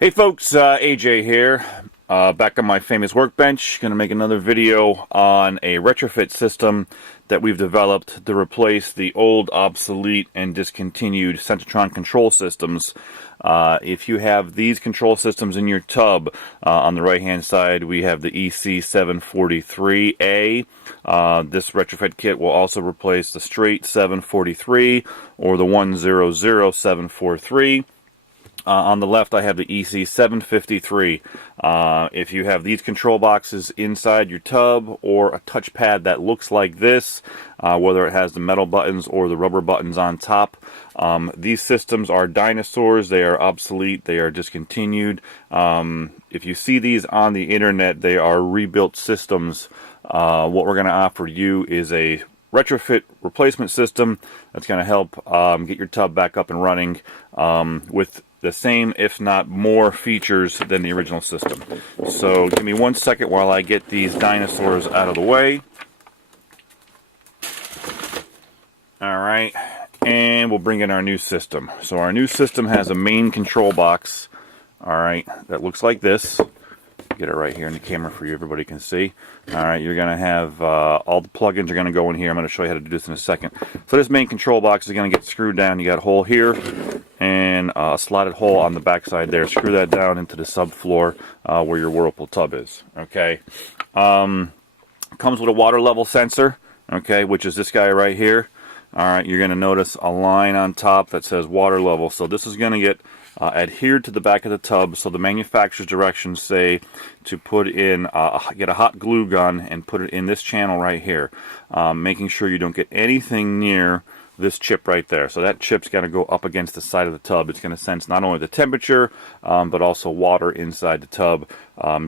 Hey folks, AJ here, back on my famous workbench. Going to make another video on a retrofit system that we've developed to replace the old, obsolete, and discontinued Sensatron control systems. If you have these control systems in your tub, on the right hand side we have the EC743A. This retrofit kit will also replace the straight 743 or the 100743. On the left I have the EC753. If you have these control boxes inside your tub or a touchpad that looks like this, whether it has the metal buttons or the rubber buttons on top, these systems are dinosaurs. They are obsolete. They are discontinued. If you see these on the internet, they are rebuilt systems. What we're going to offer you is a retrofit replacement system that's going to help get your tub back up and running with the same, if not more, features than the original system. So give me 1 second while I get these dinosaurs out of the way. Alright, and we'll bring in our new system. So our new system has a main control box, alright, that looks like this. Get it right here in the camera for you, everybody can see. Alright, you're going to have all the plugins are going to go in here. I'm going to show you how to do this in a second. So this main control box is going to get screwed down. You got a hole here and a slotted hole on the back side there. Screw that down into the subfloor where your Whirlpool tub is. Okay. Comes with a water level sensor, okay, which is this guy right here. Alright, you're going to notice a line on top that says water level. So this is going to get adhered to the back of the tub. So the manufacturer's directions say to put in, get a hot glue gun and put it in this channel right here, making sure you don't get anything near this chip right there. So that chip's got to go up against the side of the tub. It's going to sense not only the temperature, but also water inside the tub.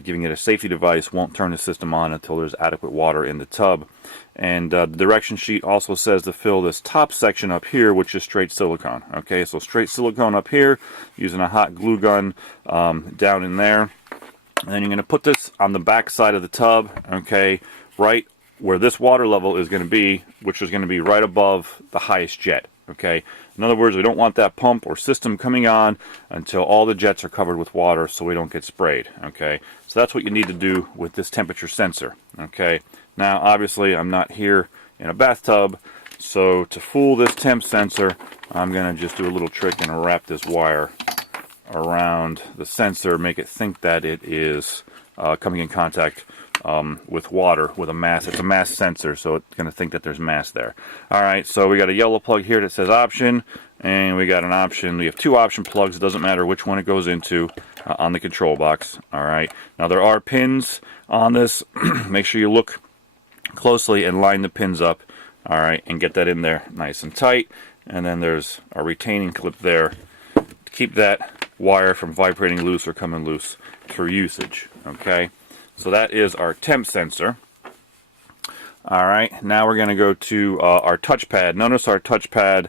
Giving it a safety device won't turn the system on until there's adequate water in the tub. And the direction sheet also says to fill this top section up here, which is straight silicone. Okay, so straight silicone up here, using a hot glue gun down in there. And then you're going to put this on the back side of the tub, okay, right where this water level is going to be, which is going to be right above the highest jet. Okay, in other words, we don't want that pump or system coming on until all the jets are covered with water so we don't get sprayed. Okay, so that's what you need to do with this temperature sensor. Okay, now obviously I'm not here in a bathtub, so to fool this temp sensor, I'm going to just do a little trick and wrap this wire around the sensor, make it think that it is coming in contact with water, with a mass. It's a mass sensor, so it's going to think that there's mass there. Alright, so we got a yellow plug here that says option, and we got an option. We have two option plugs. It doesn't matter which one it goes into on the control box. Alright, now there are pins on this. Make sure you look closely and line the pins up. Alright, and get that in there nice and tight. And then there's a retaining clip there to keep that wire from vibrating loose or coming loose through usage. Okay, so that is our temp sensor. Alright, now we're going to go to our touchpad. Notice our touchpad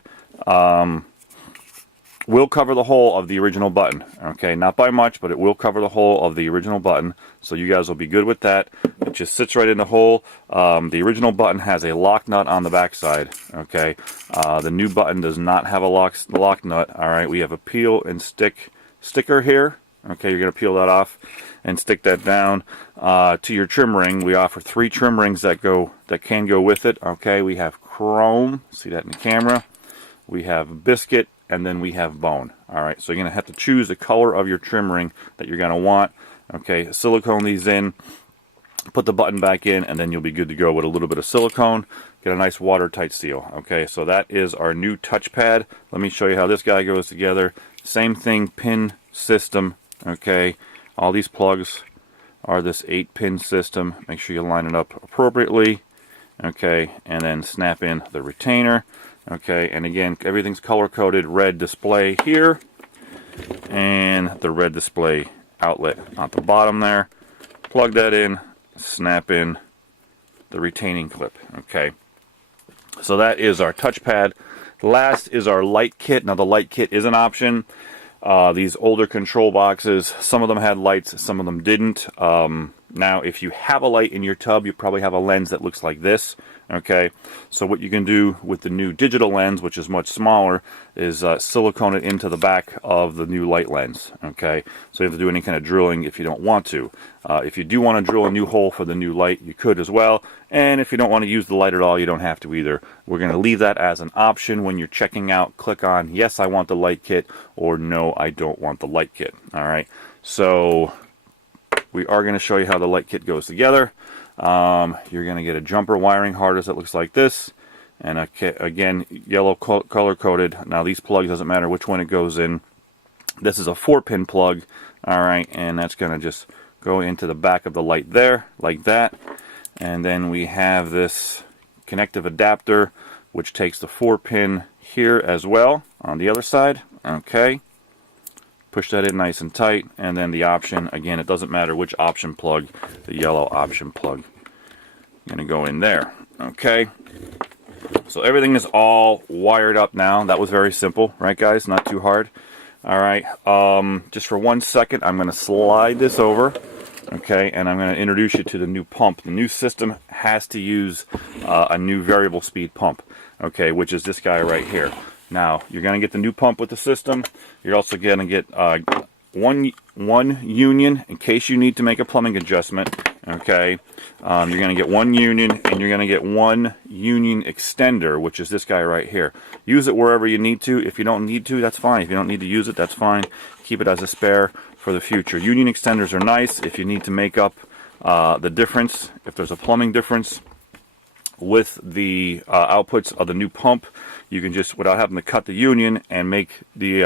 will cover the hole of the original button. Okay, not by much, but it will cover the hole of the original button. So you guys will be good with that. It just sits right in the hole. The original button has a lock nut on the back side. Okay, the new button does not have a lock nut. Alright, we have a peel and sticker here. Okay, you're going to peel that off and stick that down to your trim ring. We offer 3 trim rings that can go with it. Okay, we have chrome, see that in the camera. We have biscuit, and then we have bone. Alright, so you're going to have to choose the color of your trim ring that you're going to want. Okay, silicone these in, put the button back in, and then you'll be good to go with a little bit of silicone. Get a nice watertight seal. Okay, so that is our new touchpad. Let me show you how this guy goes together. Same thing, pin system. Okay, all these plugs are this 8-pin system. Make sure you line it up appropriately. Okay, and then snap in the retainer. Okay, and again, everything's color-coded. Red display here, and the red display outlet on the bottom there. Plug that in, snap in the retaining clip. Okay, so that is our touchpad. Last is our light kit. Now the light kit is an option. These older control boxes, some of them had lights, some of them didn't. Now if you have a light in your tub, you probably have a lens that looks like this. Okay, so what you can do with the new digital lens, which is much smaller, is silicone it into the back of the new light lens. Okay, so you have to do any kind of drilling if you don't want to. If you do want to drill a new hole for the new light, you could as well. And if you don't want to use the light at all, you don't have to either. We're going to leave that as an option when you're checking out. Click on yes, I want the light kit, or no, I don't want the light kit. All right, so we are going to show you how the light kit goes together. You're going to get a jumper wiring harness that looks like this, and again, yellow color coded. Now these plugs, doesn't matter which one it goes in. This is a 4-pin plug, all right, and that's going to just go into the back of the light there, like that. And then we have this connective adapter, which takes the 4-pin here as well on the other side. Okay, push that in nice and tight, and then the option, again, it doesn't matter which option plug, the yellow option plug, going to go in there. Okay, so everything is all wired up now. That was very simple, right guys? Not too hard. All right, just for 1 second, I'm going to slide this over. Okay, and I'm going to introduce you to the new pump. The new system has to use a new variable speed pump, okay, which is this guy right here. Now, you're going to get the new pump with the system. You're also going to get one union in case you need to make a plumbing adjustment, okay. You're going to get one union, and you're going to get one union extender, which is this guy right here. Use it wherever you need to. If you don't need to, that's fine. If you don't need to use it, that's fine. Keep it as a spare for the future. Union extenders are nice if you need to make up the difference, if there's a plumbing difference with the outputs of the new pump. You can just, without having to cut the union and make the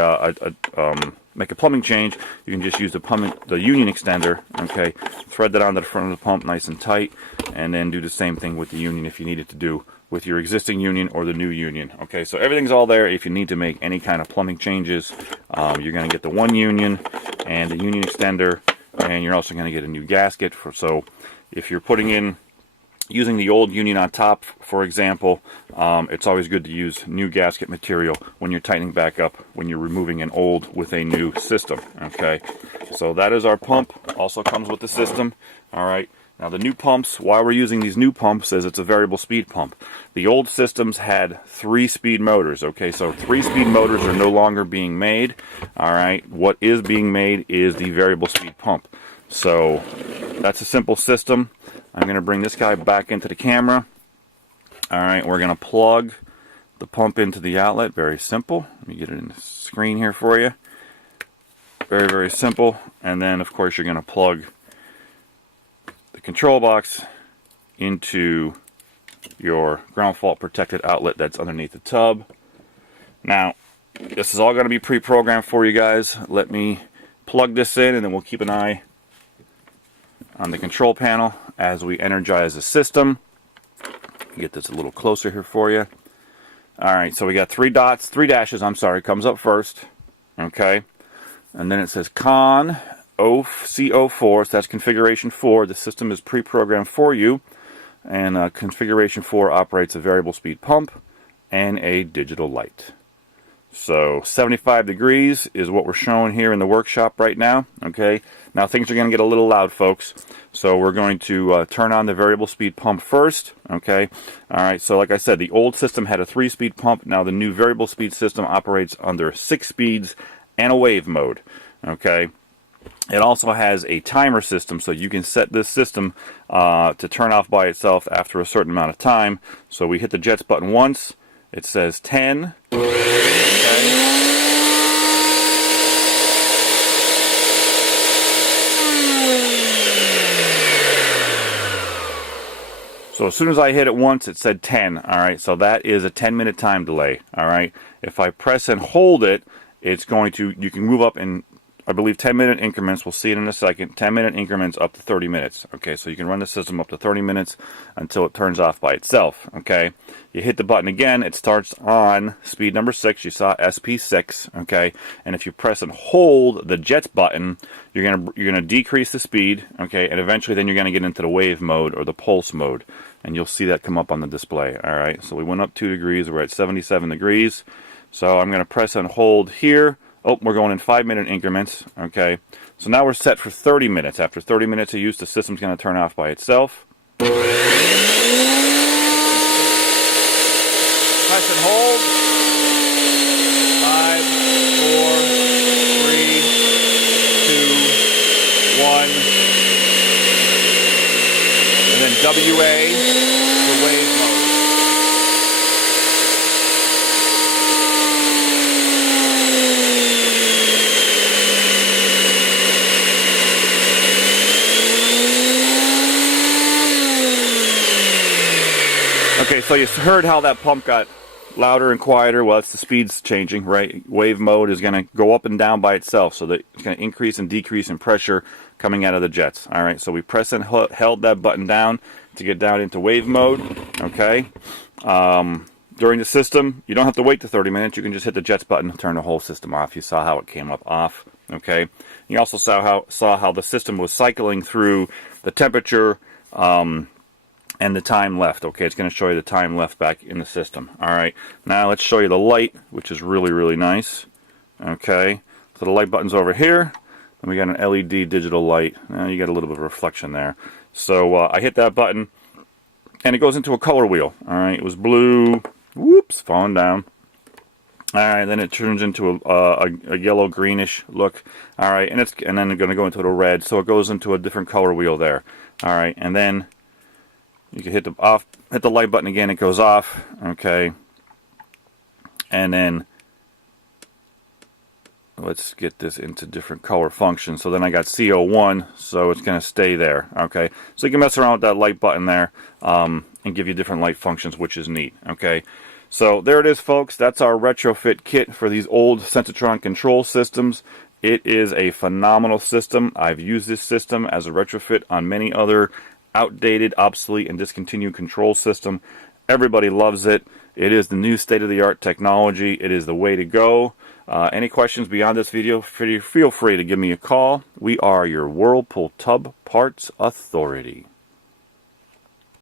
make a plumbing change, you can just use the union extender. Okay, thread that onto the front of the pump nice and tight, and then do the same thing with the union if you needed to do with your existing union or the new union. Okay, so everything's all there. If you need to make any kind of plumbing changes, you're going to get the one union and the union extender, and you're also going to get a new gasket. So if you're putting in using the old union on top, for example, it's always good to use new gasket material when you're tightening back up, when you're removing an old with a new system. Okay, so that is our pump. Also comes with the system. All right, now the new pumps, why we're using these new pumps is it's a variable speed pump. The old systems had 3-speed motors. Okay, so 3-speed motors are no longer being made. All right, what is being made is the variable speed pump. So that's a simple system. I'm going to bring this guy back into the camera. All right, we're going to plug the pump into the outlet. Very simple. Let me get it in the screen here for you. Very, very simple. And then, of course, you're going to plug the control box into your ground fault protected outlet that's underneath the tub. Now, this is all going to be pre-programmed for you guys. Let me plug this in, and then we'll keep an eye on the control panel as we energize the system. Get this a little closer here for you. Alright, so we got 3 dashes, comes up first. Okay, and then it says CON CO4, so that's configuration 4. The system is pre-programmed for you, and configuration 4 operates a variable speed pump and a digital light. So 75 degrees is what we're showing here in the workshop right now. Okay, now things are going to get a little loud, folks. So we're going to turn on the variable speed pump first. Okay, all right, so like I said, the old system had a 3-speed pump. Now the new variable speed system operates under 6 speeds and a wave mode. Okay, it also has a timer system, so you can set this system to turn off by itself after a certain amount of time. So we hit the jets button once, it says 10. So as soon as I hit it once, it said 10. All right, so that is a 10-minute time delay. All right, if I press and hold it, it's going to, you can move up in, I believe, 10-minute increments. We'll see it in a second. 10-minute increments up to 30 minutes. Okay, so you can run the system up to 30 minutes until it turns off by itself. Okay, you hit the button again, it starts on speed number 6. You saw SP6. Okay, and if you press and hold the jets button, you're gonna decrease the speed. Okay, and eventually then you're gonna get into the wave mode or the pulse mode, and you'll see that come up on the display. All right, so we went up 2 degrees. We're at 77 degrees. So I'm gonna press and hold here. Oh, we're going in 5-minute increments. Okay, so now we're set for 30 minutes. After 30 minutes of use, the system's going to turn off by itself. Press and hold. 5, 4, 3, 2, 1. And then WA for wave mode. Okay, so you heard how that pump got louder and quieter. Well, it's the speed's changing, right? Wave mode is going to go up and down by itself, so that it's going to increase and decrease in pressure coming out of the jets. All right, so we pressed and held that button down to get down into wave mode. Okay, during the system, you don't have to wait the 30 minutes. You can just hit the jets button and turn the whole system off. You saw how it came up off. Okay, you also saw how the system was cycling through the temperature. And the time left. Okay, it's going to show you the time left back in the system. Alright, now let's show you the light, which is really, really nice. Okay, so the light button's over here, and we got an LED digital light. You got a little bit of reflection there. So I hit that button, and it goes into a color wheel. Alright, it was blue, whoops, falling down. Alright, then it turns into a yellow greenish look. Alright, and then it's going to go into the red, so it goes into a different color wheel there. Alright, and then you can hit the light button again, it goes off, okay. And then let's get this into different color functions. So then I got CO1, so it's going to stay there, okay. So you can mess around with that light button there and give you different light functions, which is neat, okay. So there it is, folks. That's our retrofit kit for these old Sensatron control systems. It is a phenomenal system. I've used this system as a retrofit on many other outdated, obsolete, and discontinued control system. Everybody loves it. It is the new state-of-the-art technology. It is the way to go. Any questions beyond this video, feel free to give me a call. We are your Whirlpool Tub Parts Authority.